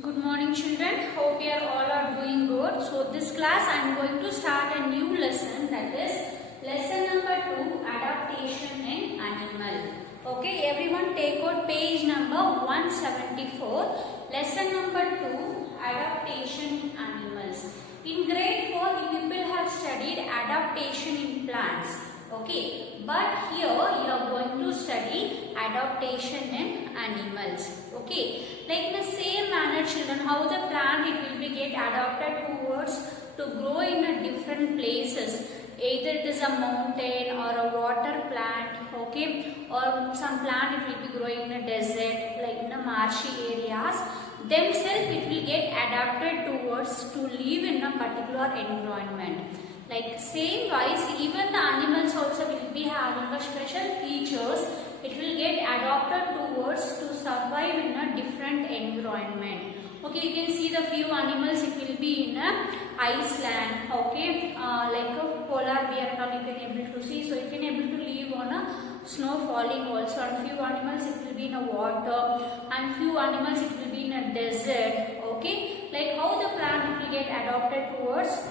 Good morning children, hope you are all are doing good. So this class I am going to start a new lesson, that is lesson number 2, adaptation in animal. Okay, everyone take out page number 174, lesson number 2, adaptation in animals. In grade 4 you people have studied adaptation in plants. Okay, but here you are going to study adaptation in animals. Okay, like in the same manner children, how the plant it will be get adapted towards to grow in a different places, either it is a mountain or a water plant, okay, or some plant it will be growing in a desert, like in the marshy areas. Themselves it will get adapted towards to live in a particular environment. Like same wise, even the animals also will be having a special features. It will get adapted towards to survive in a different environment. Okay, you can see the few animals. It will be in a Iceland. Okay, like a polar bear. Now you can able to see. So you can able to live on a snow falling also. And few animals it will be in a water, and few animals it will be in a desert. Okay, like how the plant it will get adapted towards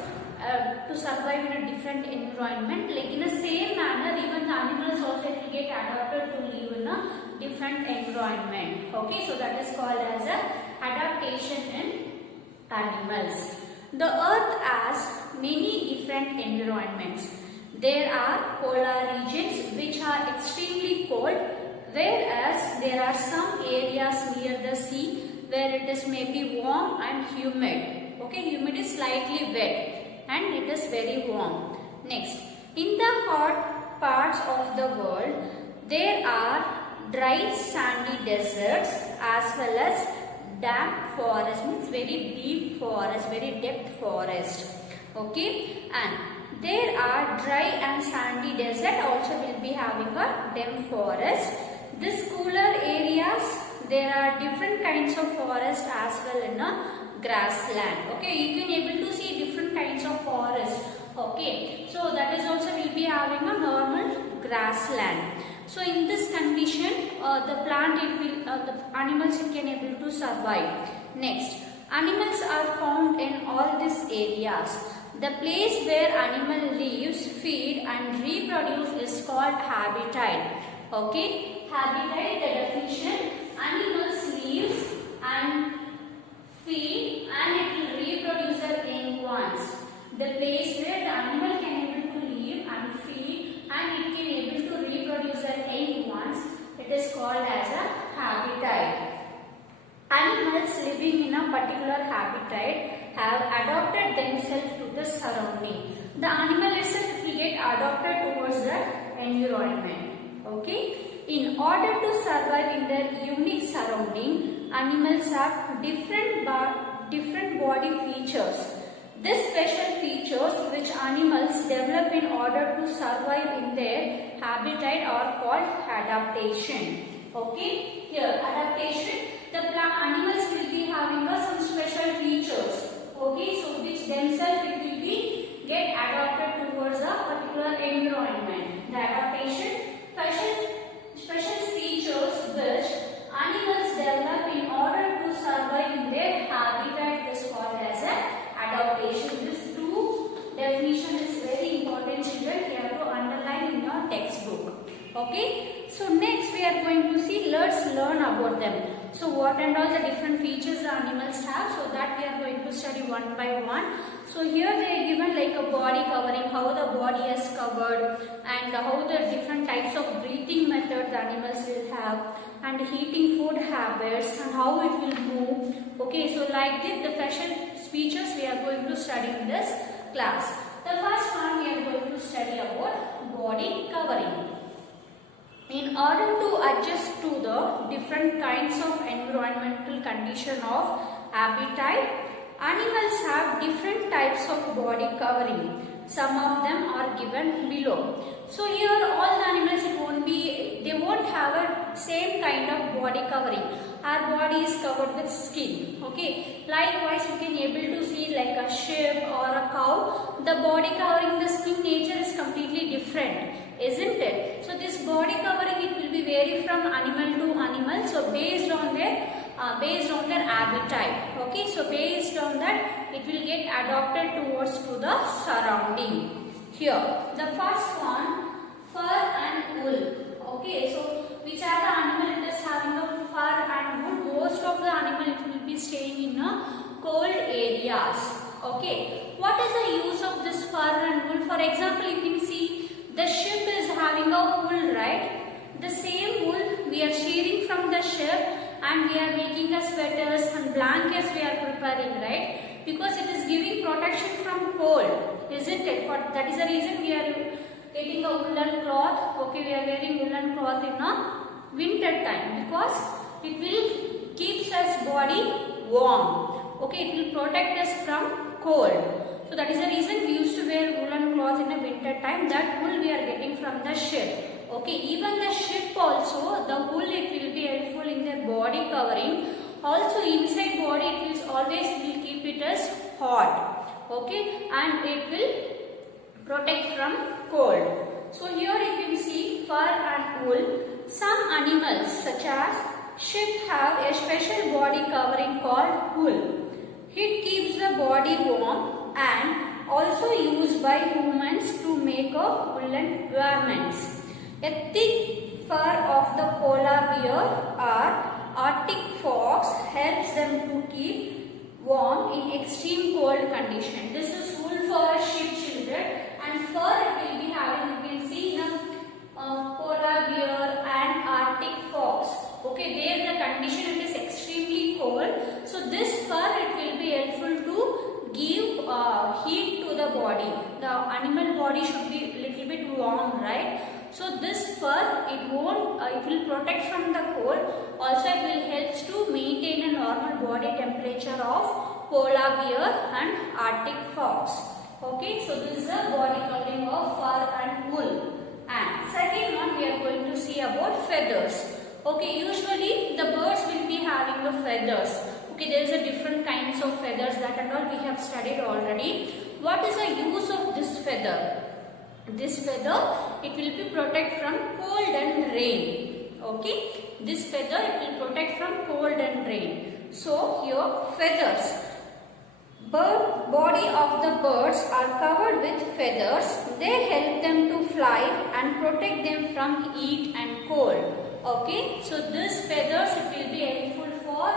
to survive in a different environment. Like in the same manner, even the animals also will get adapted to live in a different environment. Okay, so that is called as a adaptation in animals. The earth has many different environments. There are polar regions which are extremely cold, whereas there are some areas near the sea where it is maybe warm and humid. Okay, humid is slightly wet and it is very warm. Next, in the hot parts of the world, there are dry sandy deserts as well as damp forest, means very deep forest, very depth forest. Okay, and there are dry and sandy desert also will be having a damp forest. This cooler areas, there are different kinds of forest as well in a grassland. Okay, you can able to see different kinds of forest. Okay, so that is also will be having a normal grassland. So in this condition, the plant it will, the animals it can able to survive. Next, animals are found in all these areas. The place where animal lives, feed and reproduce is called habitat. Okay, habitat, the definition: animals lives and feed and it will reproduce the young ones. The place where the animal can able to live and feed and it can able to reproduce the young ones, it is called as a habitat. Animals living in a particular habitat have adapted themselves to the surrounding. The animal itself will get adapted towards the environment. Okay. In order to survive in their unique surrounding, animals have different body features. These special features which animals develop in order to survive in their habitat are called adaptation. Okay, here adaptation, the animals will be having some special features. Okay, so which themselves it will be get adapted towards a particular environment. The adaptation, special features which animals develop in order to survive in their habitat is called as adaptation. This two definition is very important children. You have to underline in your textbook. Okay. So next we are going to see, let's learn about them. So what and all the different features the animals have, so that we are going to study one by one. So here they are given like a body covering, how the body is covered and how the different types of breathing method the animals will have, and eating food habits and how it will move. Okay, so like this the special features we are going to study in this class. The first one we are going to study about body covering. In order to adjust to the different kinds of environmental condition of habitat, animals have different types of body covering. Some of them are given below. So here all the animals they won't have a same kind of body covering. Our body is covered with skin. Okay. Likewise, you can able to see like a sheep or a cow. The body covering, the skin nature is completely different, isn't it? So this body covering it will be vary from animal to animal. So based on their habitat. it will get adapted towards to the surrounding. Here, the first one, fur and wool. Okay, so which are the animal it is having a fur and wool? Most of the animal it will be staying in a cold areas. Okay, what is the use of this fur and wool? For example, you can see the ship is having a wool, right? The same wool we are shearing from the ship and we are making the sweaters and blankets we are preparing, right? Because it is giving protection from cold, isn't it? But that is the reason we are getting a woolen cloth. Okay, we are wearing woolen cloth in a winter time because it will keeps us body warm. Okay, it will protect us from cold. So that is the reason we used to wear woolen cloth in a winter time. That wool we are getting from the ship. Okay, even the ship also, the wool it will be helpful in the body covering. Also inside body it is always will keep it as hot. Okay, and it will protect from cold. So here you can see fur and wool. Some animals such as sheep have a special body covering called wool. It keeps the body warm and also used by humans to make a woolen garments. A thick fur of the polar bear or Arctic fox helps them to keep warm in extreme cold condition. This is wool for sheep, children, and fur it will be having, you can see in a polar bear and Arctic fox. Okay, there the condition it is extremely cold. So this fur it will be helpful to give heat to the body. The animal body should be a little bit warm, right? So this fur it won't it will protect from the cold. Also it will helps to maintain a normal body temperature of polar bear and Arctic fox. Okay, so this is the body covering of fur and wool. And second one we are going to see about feathers. Okay, usually the birds will be having the feathers. Okay, there is a different kinds of feathers that and all we have studied already. What is the use of this feather? This feather it will be protect from cold and rain. Okay, this feather it will protect from cold and rain. So here feathers. Body of the birds are covered with feathers. They help them to fly and protect them from heat and cold. Okay, so this feathers it will be helpful for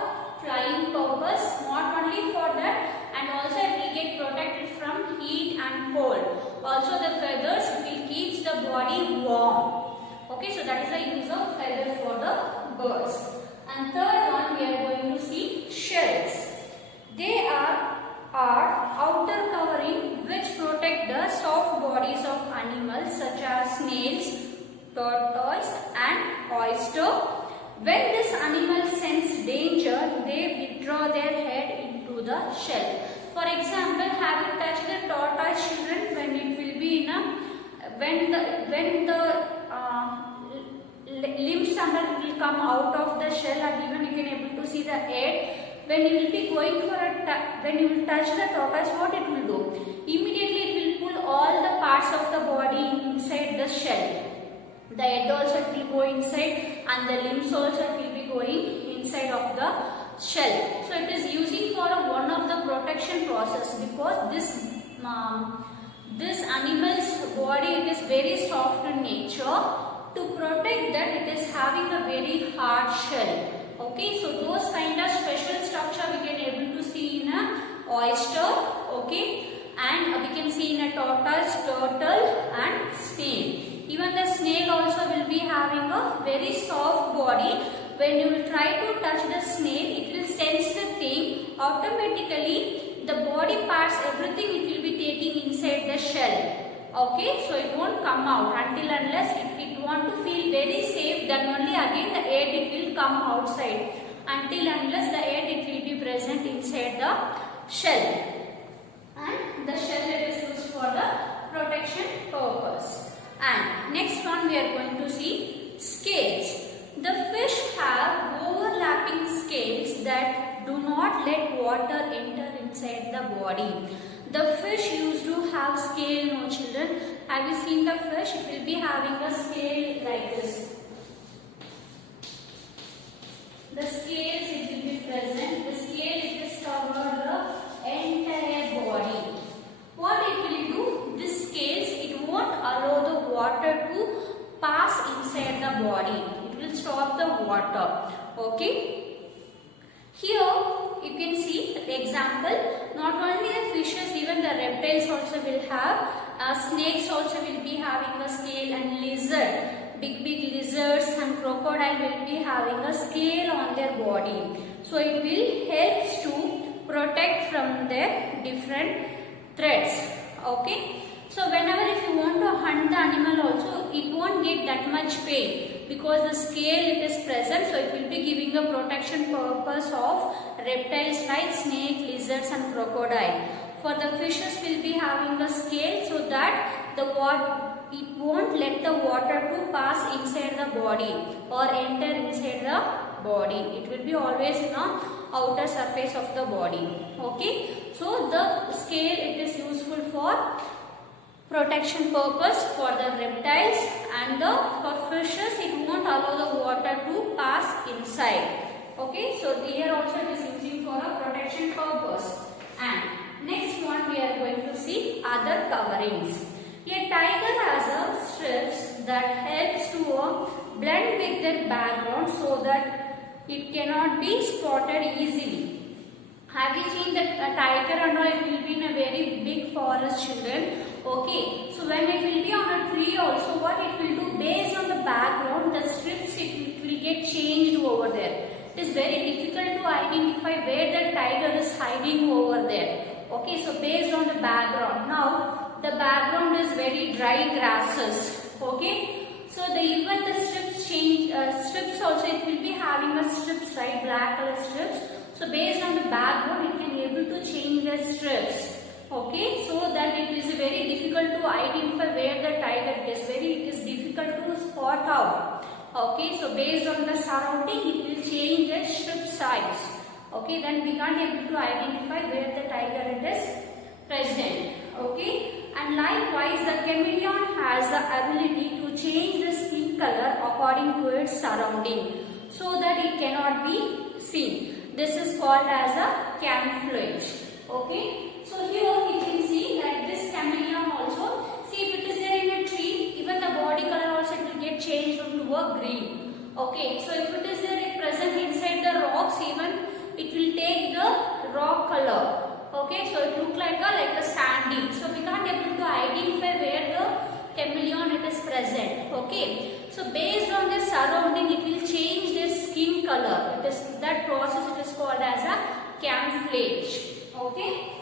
flying purpose, not only for that, and also it will get protected from heat and cold. Also the feathers it will keep the body warm. Okay, so that is the use of feathers for the birds. And third one we are going to see shells. They are outer covering which protect the soft bodies of animals such as snails, tortoise and oyster. When this animal sense danger, they withdraw their head into the shell. For example, have you touched the tortoise, children? When it will be in a when the limbs will come out of the shell, and even you can able to see the head. When you will be going for when you will touch the tortoise, what it will do? Immediately it will pull all the parts of the body inside the shell. The head also will go inside and the limbs also will be going inside of the shell. So it is using for one of the protection process, because this animal's body it is very soft in nature. To protect that it is having a very hard shell. Okay, so those kind of special structure we can able to see in a oyster. Okay, and we can see in a tortoise, turtle and snail. Even the snail also will be having a very soft body. When you will try to touch the snail, it will sense the thing. Automatically, the body parts, everything it will be taking inside the shell. Okay, so it won't come out until unless it want to feel very safe. Then only again the air it will come outside. Until unless the air it will be present inside the shell. And the shell it is used for the protection purpose. And next one we are going to see scales. The fish have overlapping scales that do not let water enter inside the body. The fish used to have scale, no children. Have you seen the fish? It will be having a scale like this. The scales it will be present. The scale it is covered the entire example, not only the fishes, even the reptiles also will have, snakes also will be having a scale, and lizard, big lizards and crocodile will be having a scale on their body. So it will help to protect from their different threats. Okay. So whenever if you want to hunt the animal also, it won't get that much pain because the scale it is present. So it will be giving a protection purpose of reptiles like snake, lizards and crocodile. For the fishes will be having a scale so that it won't let the water to pass inside the body or enter inside the body. It will be always in the outer surface of the body. Okay. So the scale it is useful for protection purpose for the reptiles, and for fishes it won't allow the water to pass inside. Okay, so here also it is using for a protection purpose. And next one we are going to see other coverings. A tiger has a strips that helps to blend with their background so that it cannot be spotted easily. Have you seen that a tiger and all, it will be in a very big forest, children? Okay, so when it will be on a tree also, what it will do, based on the background, the strips it will get changed over there. It is very difficult to identify where the tiger is hiding over there. Okay, so based on the background. Now, the background is very dry grasses. Okay, so even the strips change, strips also it will be having a strips, right, black color strips. So based on the background, it can able to change the strips. Okay, so that it is very difficult to identify where the tiger is. It is difficult to spot out. Okay, so based on the surrounding, it will change the strip size. Okay, then we can't able to identify where the tiger is present. Okay, and likewise, the chameleon has the ability to change the skin color according to its surrounding, so that it cannot be seen. This is called as a camouflage. Okay, so here you can see that this chameleon also, see if it is there in a tree, even the body color also it will get changed into a green. Okay, so if it is there present inside the rocks, even it will take the rock color. Okay, so it look like a sandy. So we can't able to identify where the chameleon it is present. Okay, so based on the surrounding, it will change their skin color. It is that process. It is called as a camouflage. Okay,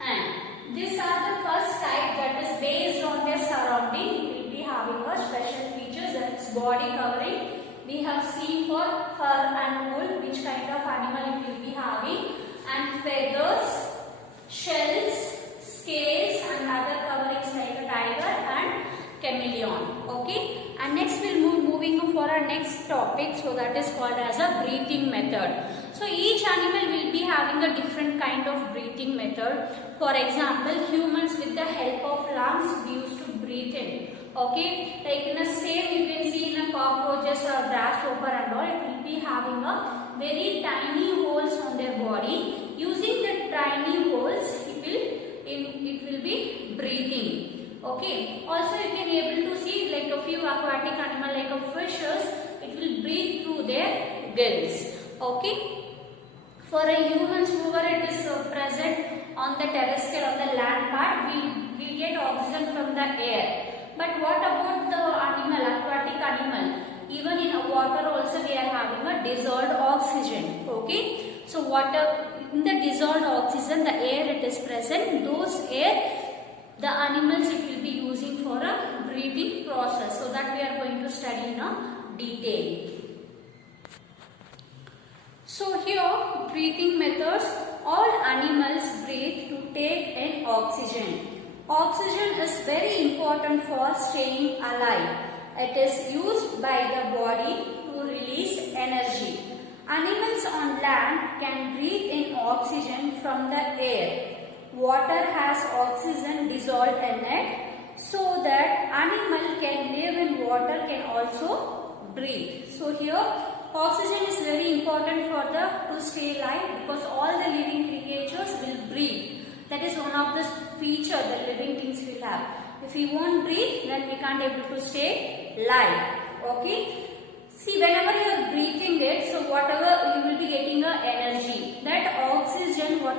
and these are the first type that is based on their surrounding. It will be having a special features, that is body covering. We have seen for fur and wool which kind of animal it will be having, and feathers, shells, scales and other coverings like a tiger and chameleon. Okay, and next we'll moving for our next topic, so that is called as a breathing method. So each animal will be having a different kind of breathing method. For example, humans with the help of lungs we used to breathe in. Okay, like in a same you can see in a cockroaches or grasshopper and all, it will be having a very tiny holes on their body. Using the tiny holes, it will be breathing. Okay, also you can able to see like a few aquatic animal like a fishes, it will breathe through their gills. Okay, for a humans whoever it is present on the terrestrial, on the land part, we get oxygen from the air. But what about the animal, aquatic animal? Even in water also we are having a dissolved oxygen. Okay, so water, in the dissolved oxygen, the air it is present, those air the animals it will be using for a breathing process. So that we are going to study in a detail. So here breathing methods, all animals breathe to take in oxygen. Oxygen is very important for staying alive. It is used by the body to release energy. Animals on land can breathe in oxygen from the air. Water has oxygen dissolved in it, so that animal can live in water, can also breathe. So here oxygen is very important for to stay alive, because all the living creatures will breathe. That is one of the feature that living things will have. If we won't breathe, then we can't able to stay alive. Okay. See, whenever you are breathing it, so whatever you will be getting a energy. That oxygen, what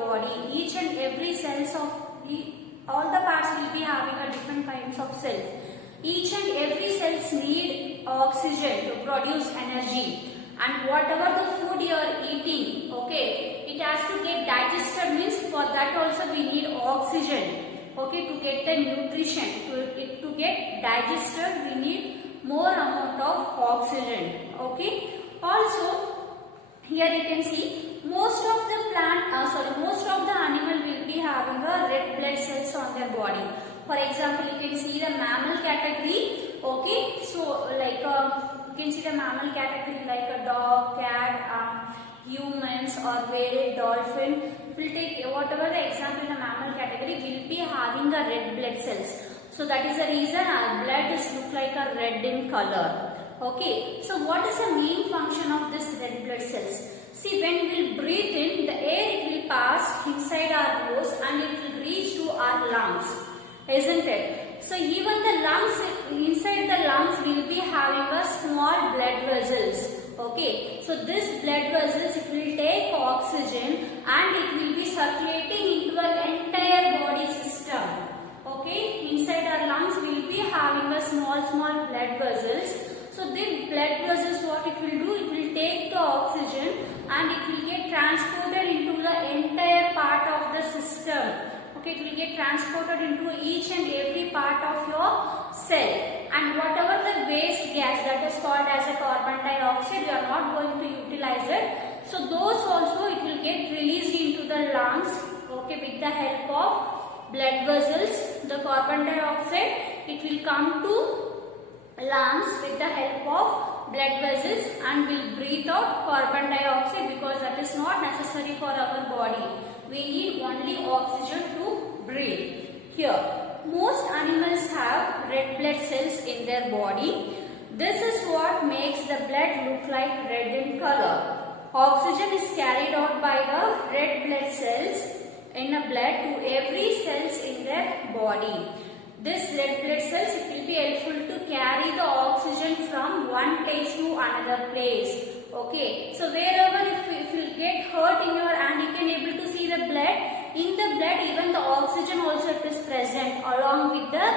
body, each and every cells of all the parts will be having a different kinds of cells. Each and every cells need oxygen to produce energy, and whatever the food you are eating, okay, it has to get digested, means for that also we need oxygen, okay, to get the nutrition. To get digested we need more amount of oxygen, okay. Also here you can see most of the most of the animal will be having a red blood cells on their body. For example, you can see the mammal category, okay. So like you can see the mammal category like a dog, cat, humans or whale, dolphin. We'll take whatever the example in the mammal category will be having a red blood cells. So that is the reason our blood is look like a red in color. Okay, so what is the main function of this red blood cells? See, when we will breathe in, the air it will pass inside our nose and it will reach to our lungs, isn't it? So even the lungs, inside the lungs will be having a small blood vessels. Okay, so this blood vessels it will take oxygen and it will be circulating into the entire body system. Okay, inside our lungs we will be having a small blood vessels. So these blood vessels, what it will do, it will take the oxygen and it will get transported into the entire part of the system. Okay, it will get transported into each and every part of your cell, and whatever the waste gas that is called as a carbon dioxide, we are not going to utilize it. So those also it will get released into the lungs, okay, with the help of blood vessels. The carbon dioxide it will come to lungs with the help of blood vessels and will breathe out carbon dioxide, because that is not necessary for our body. We need only oxygen to breathe. Here, most animals have red blood cells in their body. This is what makes the blood look like red in color. Oxygen is carried out by the red blood cells in the blood to every cells in their body. This red blood cells it will be helpful to carry the oxygen from one place to another place. Okay, so wherever if you get hurt in your hand, you can able to see the blood. In the blood, even the oxygen also it is present along with the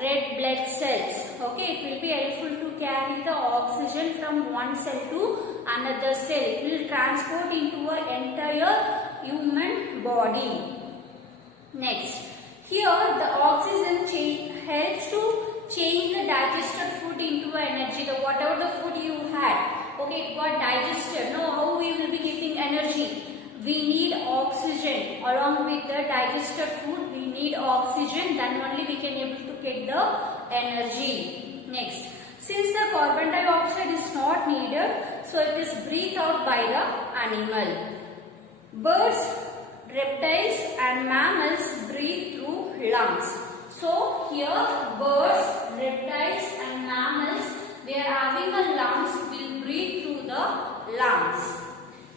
red blood cells. Okay, it will be helpful to carry the oxygen from one cell to another cell. It will transport into an entire human body. Next. Here the oxygen helps to change the digested food into energy. The whatever the food you had, okay, it got digested. Now how we will be getting energy? We need oxygen along with the digested food. We need oxygen. Then only we can able to get the energy. Next, since the carbon dioxide is not needed, so it is breathed out by the animal. Birds, reptiles and mammals breathe through lungs. So here birds, reptiles and mammals, they are having a lungs, will breathe through the lungs.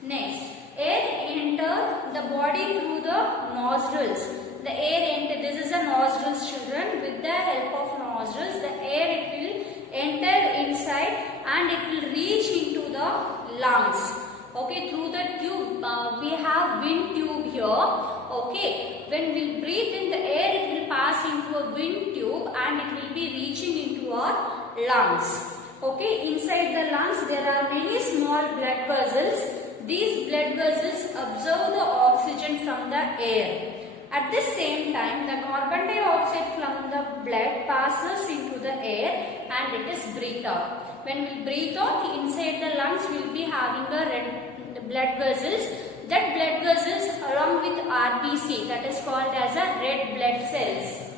Next, air enter the body through the nostrils. The air enter, this is a nostrils, children. With the help of nostrils, the air it will enter inside and it will reach into the lungs. Okay, through the tube, we have wind tube here. Okay, when we breathe in the air, it will pass into a wind tube and it will be reaching into our lungs. Okay, inside the lungs there are many small blood vessels. These blood vessels absorb the oxygen from the air. At the same time, the carbon dioxide from the blood passes into the air and it is breathed out. When we breathe out, inside the lungs we will be having a red blood vessels. That blood vessels along with RBC, that is called as a red blood cells.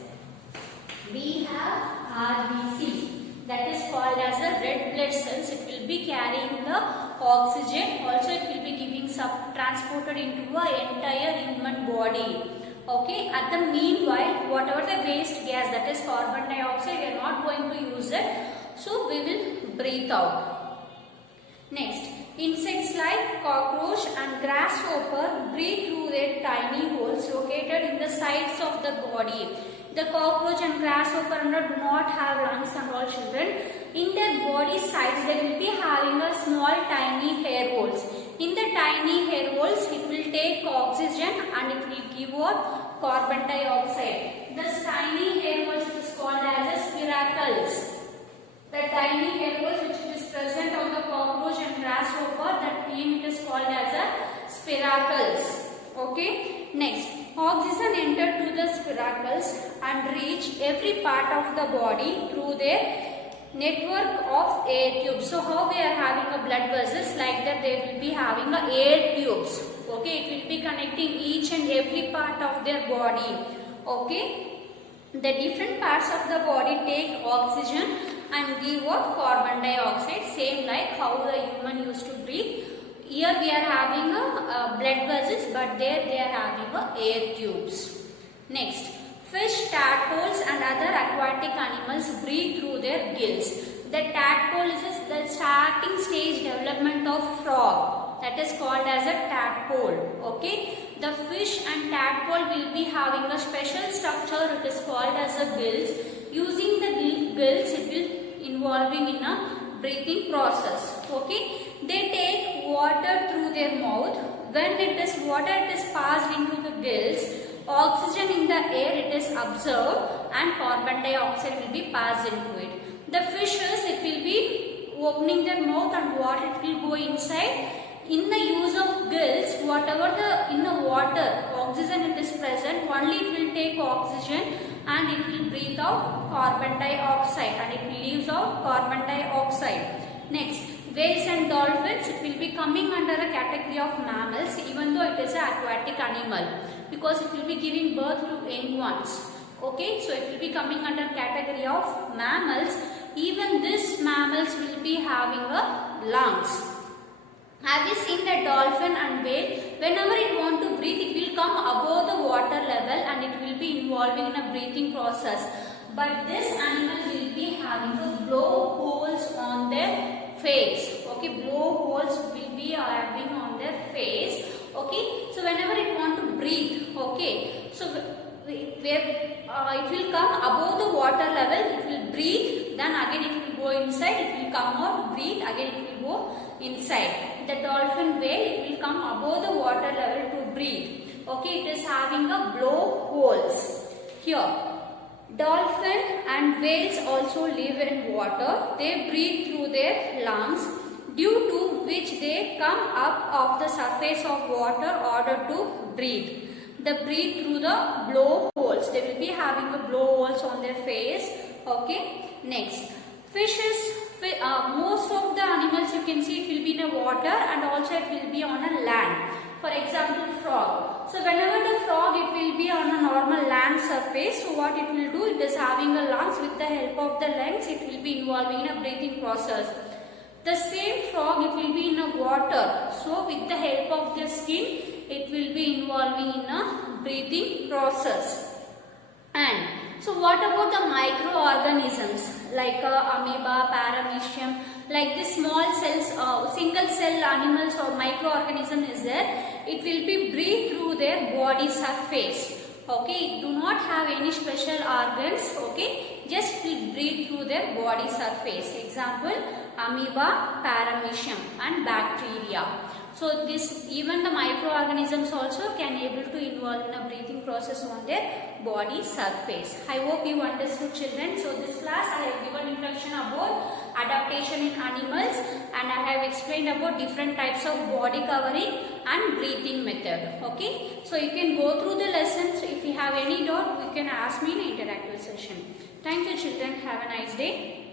We have RBC, that is called as a red blood cells. It will be carrying the oxygen. Also it will be giving transported into the entire human body. Okay, at the meanwhile, whatever the waste gas, that is carbon dioxide, we are not going to use it. So we will breathe out. Next, insects like cockroach and grasshopper breathe through their tiny holes located in the sides of the body. The cockroach and grasshopper do not have lungs and all, children. In their body sides, they will be having a small tiny hair holes. In the tiny hair holes, it will take oxygen and it will give out carbon dioxide. This tiny hair holes is called as a spiracles. The tiny hair holes which is present on the cockroach and grasshopper, that name it is called as a spiracles. Okay. Next, oxygen enter to the spiracles and reach every part of the body through their network of air tubes. So how we are having a blood vessels, like that they will be having a air tubes. Okay, it will be connecting each and every part of their body. Okay, the different parts of the body take oxygen and give out carbon dioxide, same like how the human used to breathe. Here we are having a blood vessels, but there they are having a air tubes. Next, fish, tadpoles and other aquatic animals breathe through their gills. The tadpole is the starting stage development of frog. That is called as a tadpole. Okay. The fish and tadpole will be having a special structure. It is called as a gills. Using the gills, it will involving in a breathing process. Okay. They take water through their mouth. When it is water, it is passed into the gills. Oxygen in the air it is absorbed and carbon dioxide will be passed into it. The fishes, it will be opening their mouth and water it will go inside. In the use of gills, whatever in the water oxygen it is present, only it will take oxygen and it will breathe out carbon dioxide and it will leaves out carbon dioxide. Next, whales and dolphins, it will be coming under a category of mammals, even though it is an aquatic animal, because it will be giving birth to young ones. Okay, so it will be coming under category of mammals. Even these mammals will be having a lungs. Have you seen the dolphin and whale? Whenever it want to breathe, it will come above the water level and it will be involving in a breathing process. But this animal will be having a blowholes on their face. Okay, blowholes will be having on their face. Okay, so whenever it want to breathe, okay, so it will come above the water level, it will breathe, then again it will go inside, it will come out, breathe, again it will go inside. The dolphin whale, it will come above the water level to breathe. Okay, it is having a blowholes. Here, dolphin and whales also live in water. They breathe through their lungs, due to which they come up off the surface of water in order to breathe. They breathe through the blowholes. They will be having a blowholes on their face. Okay. Next, fishes. Most of the animals you can see it will be in the water and also it will be on a land. For example, frog. So whenever the frog, it will be on a normal land surface. So what it will do, it is having a lungs. With the help of the lungs, it will be involving in a breathing process. The same frog, it will be in a water. So with the help of the skin, it will be involving in a breathing process. And so what about the microorganisms like amoeba, paramecium, like the small cells, single cell animals or microorganism is there, it will be breathe through their body surface. Okay, do not have any special organs. Okay, just will breathe through their body surface. Example, amoeba, paramecium and bacteria. So this, even the microorganisms also can able to involve in a breathing process on their body surface. I hope you understood, children. So this class I have given introduction about adaptation in animals and I have explained about different types of body covering and breathing method. Okay, so you can go through the lessons. If you have any doubt, you can ask me in an interactive session. Thank you, children. Have a nice day.